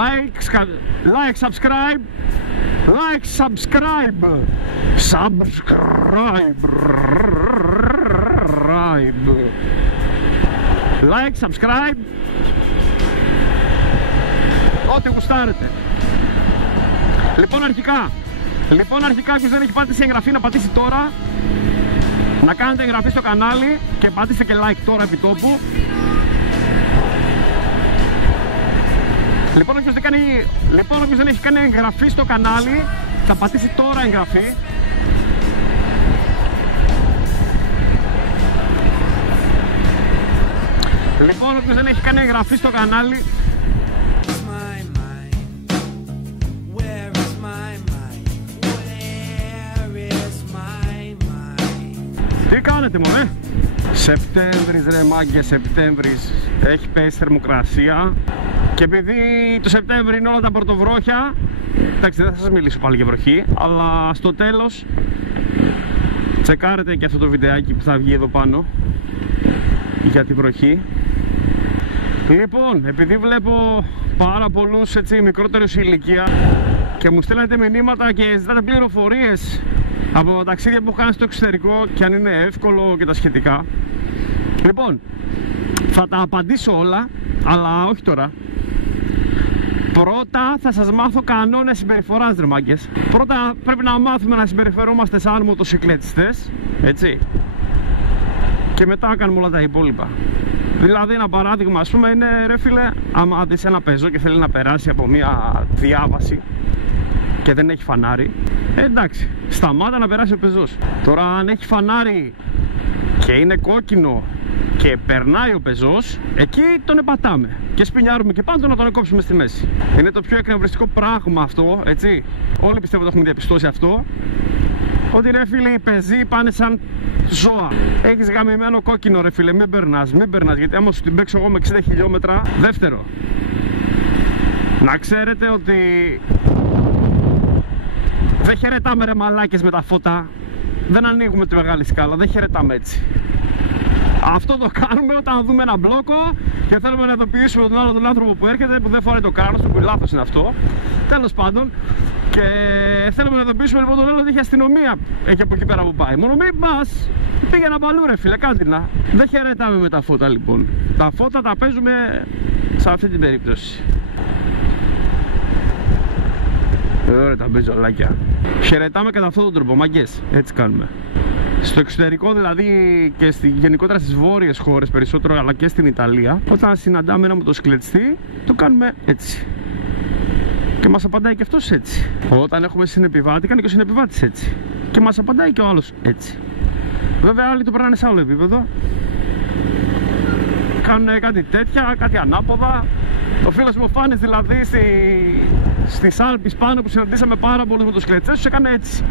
Like, subscribe. Like, subscribe. Like, subscribe. Ό,τι γουστάρετε. Λοιπόν, αρχικά όποιος δεν έχει πατήσει εγγραφή να πατήσει τώρα. Να κάνετε εγγραφή στο κανάλι και πατήστε και like τώρα επί τόπου. Λοιπόν, όποιος δεν έχει κάνει εγγραφή στο κανάλι, θα πατήσει τώρα εγγραφή. Λοιπόν, όποιος δεν έχει κάνει εγγραφή στο κανάλι, τι κάνετε μωρέ? Σεπτέμβρης ρε μάγκε, Σεπτέμβρης. Έχει πέσει θερμοκρασία. Και επειδή το Σεπτέμβρη είναι όλα τα πρωτοβρόχια, εντάξει, δεν θα σας μιλήσω πάλι για βροχή, αλλά στο τέλος τσεκάρετε και αυτό το βιντεάκι που θα βγει εδώ πάνω για τη βροχή. Λοιπόν, επειδή βλέπω πάρα πολλούς έτσι μικρότερους ηλικία και μου στέλνετε μηνύματα και ζητάτε πληροφορίες από ταξίδια που κάνει στο εξωτερικό και αν είναι εύκολο και τα σχετικά, λοιπόν, θα τα απαντήσω όλα, αλλά όχι τώρα. Πρώτα θα σας μάθω κανόνες συμπεριφοράς, ρε μάγκες. Πρώτα πρέπει να μάθουμε να συμπεριφερόμαστε σαν μοτοσυκλετιστές, έτσι. Και μετά κάνουμε όλα τα υπόλοιπα. Δηλαδή ένα παράδειγμα, ας πούμε, είναι ρε φίλε, άμα δεις ένα πεζό και θέλει να περάσει από μια διάβαση και δεν έχει φανάρι, εντάξει, σταμάτα να περάσει ο πεζός. Τώρα αν έχει φανάρι και είναι κόκκινο και περνάει ο πεζός, εκεί τον επατάμε και σπινιάρουμε και πάντο να τον κόψουμε στη μέση. Είναι το πιο εκνευριστικό πράγμα αυτό, έτσι. Όλοι πιστεύω το έχουμε διαπιστώσει αυτό. Ότι ρε φίλε, οι πεζοί πάνε σαν ζώα. Έχεις γαμημένο κόκκινο ρε φίλε, μην περνάς, γιατί άμα σου την παίξω εγώ με 60 χιλιόμετρα. Δεύτερο, να ξέρετε ότι δεν χαιρετάμε ρε μαλάκες με τα φώτα. Δεν ανοίγουμε τη μεγάλη σκάλα, δεν χαιρετάμε έτσι. Αυτό το κάνουμε όταν δούμε ένα μπλόκο και θέλουμε να ειδοποιήσουμε τον άλλο τον άνθρωπο που έρχεται, που δεν φοράει το κάρνος του, που λάθος είναι αυτό. Τέλος πάντων, και θέλουμε να ειδοποιήσουμε λοιπόν τον άλλο ότι έχει αστυνομία. Έχει από εκεί πέρα που πάει. Μόνο μην πας, πήγαινε μπαλού ρε φίλε, κάντε να. Δεν χαιρετάμε με τα φώτα λοιπόν. Τα φώτα τα παίζουμε σε αυτή την περίπτωση. Ωραία τα μπεζολάκια. Χαιρετάμε κατά αυτόν τον τρόπο, μαγκές. Έτσι κάνουμε. Στο εξωτερικό δηλαδή και γενικότερα στις βόρειες χώρες περισσότερο, αλλά και στην Ιταλία, όταν συναντάμε ένα μοτοσυκλετιστή, το κάνουμε έτσι. Και μας απαντάει και αυτός έτσι. Όταν έχουμε συνεπιβάτη, κάνει και ο συνεπιβάτης έτσι. Και μας απαντάει και ο άλλος έτσι. Βέβαια άλλοι το περνάνε σε άλλο επίπεδο. Κάνουν κάτι τέτοια, κάτι ανάποδα. Ο φίλος μου ο Φάνης δηλαδή στις Άλπεις πάνω που συναντήσαμε πάρα πολλούς μοτοσυκλετιστές, τους έκανε έτσι.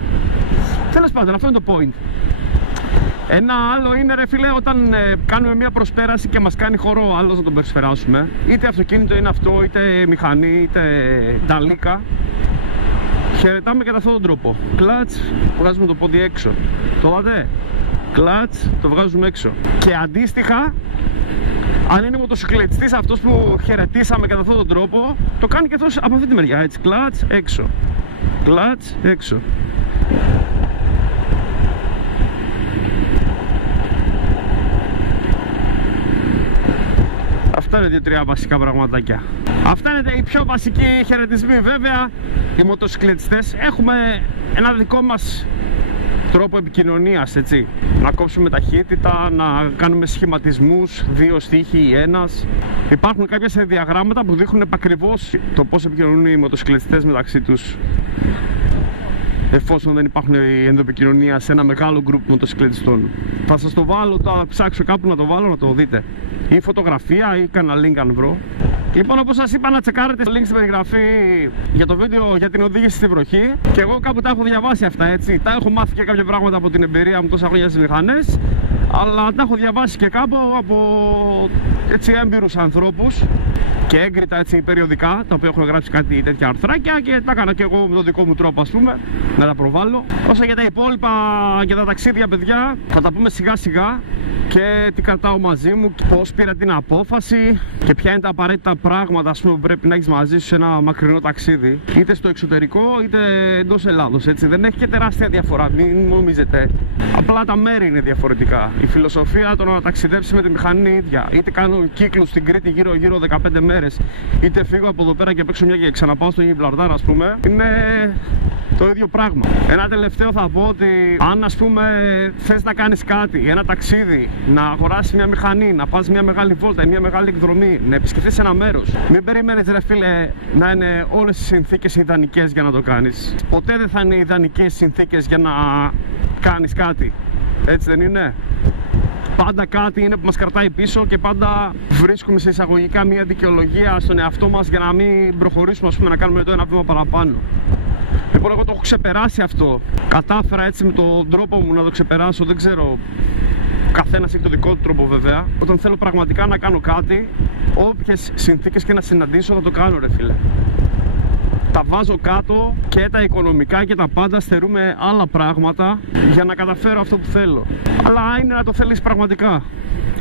Τέλος πάντων, αυτό είναι το point. Ένα άλλο είναι ρε φίλε, όταν κάνουμε μια προσπέραση και μας κάνει χώρο ο άλλος να τον περισπεράσουμε. Είτε αυτοκίνητο είναι αυτό, είτε μηχανή, είτε νταλίκα. Χαιρετάμε κατά αυτόν τον τρόπο. Κλατς, βγάζουμε το πόδι έξω. Το δάτε? Κλατς, το βγάζουμε έξω. Και αντίστοιχα, αν είναι μοτοσυκλετιστής αυτός που χαιρετήσαμε κατά αυτόν τον τρόπο, το κάνει και αυτός από αυτή τη μεριά, έτσι. Κλατς, έξω. Κλατς, έξω. Αυτά είναι δύο-τρία βασικά πραγματάκια. Αυτά είναι οι πιο βασικοί χαιρετισμοί. Βέβαια, οι μοτοσυκλετιστές έχουμε ένα δικό μας τρόπο επικοινωνίας, έτσι. Να κόψουμε ταχύτητα, να κάνουμε σχηματισμούς, 2 στίχοι ή 1. Υπάρχουν κάποια διαγράμματα που δείχνουν επακριβώς το πώς επικοινωνούν οι μοτοσυκλετιστές μεταξύ τους, εφόσον δεν υπάρχουν ενδοεπικοινωνία σε ένα μεγάλο γκρουπ μοτοσυκλετιστών. Θα σας το βάλω, θα ψάξω κάπου να το βάλω να το δείτε. Ή φωτογραφία ή κανένα link αν βρω. Λοιπόν, όπως σας είπα, να τσεκάρετε το link στην περιγραφή για το βίντεο για την οδήγηση στη βροχή. Και εγώ κάπου τα έχω διαβάσει αυτά, έτσι. Τα έχω μάθει και κάποια πράγματα από την εμπειρία μου τόσα χρόνια στις μηχανές. αλλά τα έχω διαβάσει και κάπου από έτσι έμπειρους ανθρώπους και έγκριτα έτσι περιοδικά, τα οποία έχουν γράψει κάτι τέτοια αρθράκια και τα έκανα και εγώ με τον δικό μου τρόπο, ας πούμε, να τα προβάλλω. Όσα για τα υπόλοιπα, για τα ταξίδια, παιδιά, θα τα πούμε σιγά σιγά και τι κρατάω μαζί μου, πώς πήρα την απόφαση και ποια είναι τα απαραίτητα πράγματα, ας πούμε, που πρέπει να έχεις μαζί σου σε ένα μακρινό ταξίδι, είτε στο εξωτερικό είτε εντός Ελλάδος, έτσι. Δεν έχει και τεράστια διαφορά, μην νομίζετε. Απλά τα μέρη είναι διαφορετικά. Η φιλοσοφία το να ταξιδέψει με τη μηχανή είναι ίδια. Είτε κάνω κύκλους στην Κρήτη γύρω-γύρω 15 μέρες, είτε φύγω από εδώ πέρα και παίξω μια και ξαναπάω στο Γιβραλτάρ, ας πούμε, είναι το ίδιο πράγμα. Ένα τελευταίο θα πω ότι αν, ας πούμε, θες να κάνεις κάτι, ένα ταξίδι, να αγοράσεις μια μηχανή, να πας μια μεγάλη βόλτα ή μια μεγάλη εκδρομή, να επισκεφθείς ένα μέρος, μην περιμένεις, ρε φίλε, να είναι όλες οι συνθήκες ιδανικές για να το κάνεις. Ποτέ δεν θα είναι ιδανικές συνθήκες για να κάνεις κάτι. Έτσι δεν είναι? Πάντα κάτι είναι που μας κρατάει πίσω και πάντα βρίσκουμε σε εισαγωγικά μια δικαιολογία στον εαυτό μας για να μην προχωρήσουμε, ας πούμε, να κάνουμε το ένα βήμα παραπάνω. Λοιπόν, εγώ το έχω ξεπεράσει αυτό. Κατάφερα έτσι με τον τρόπο μου να το ξεπεράσω. Δεν ξέρω, καθένας έχει το δικό του τρόπο βέβαια. Όταν θέλω πραγματικά να κάνω κάτι, όποιες συνθήκες και να συναντήσω θα το κάνω, ρε φίλε. Τα βάζω κάτω και τα οικονομικά και τα πάντα, στερούμε άλλα πράγματα για να καταφέρω αυτό που θέλω. Αλλά είναι να το θέλεις πραγματικά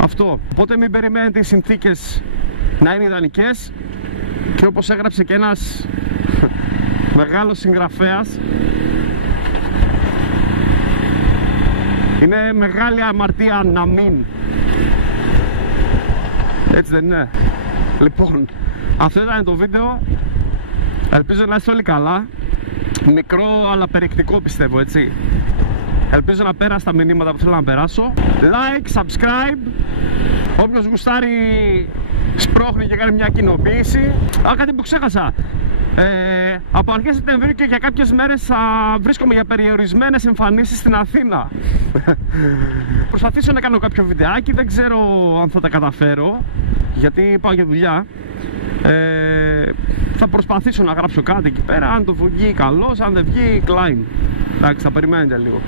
αυτό. Οπότε μην περιμένετε οι συνθήκες να είναι ιδανικές και όπως έγραψε και ένας μεγάλος συγγραφέας, είναι μεγάλη αμαρτία να μην. Έτσι δεν είναι? Λοιπόν, αυτό ήταν το βίντεο. Ελπίζω να είστε όλοι καλά. Μικρό αλλά περιεκτικό, πιστεύω, έτσι. Ελπίζω να πέρασα τα μηνύματα που θέλω να περάσω. Like, subscribe. Όποιος γουστάρει σπρώχνει και κάνει μια κοινοποίηση. Κάτι που ξέχασα. Από αρχές Σεπτεμβρίου και για κάποιες μέρες θα βρίσκομαι για περιορισμένες εμφανίσεις στην Αθήνα. Προσπαθήσω να κάνω κάποιο βιντεάκι, δεν ξέρω αν θα τα καταφέρω, γιατί πάω για δουλειά. Θα προσπαθήσω να γράψω κάτι εκεί πέρα, αν το βγει καλώς, αν δεν βγει, κλάιν. Εντάξει, θα περιμένετε λίγο.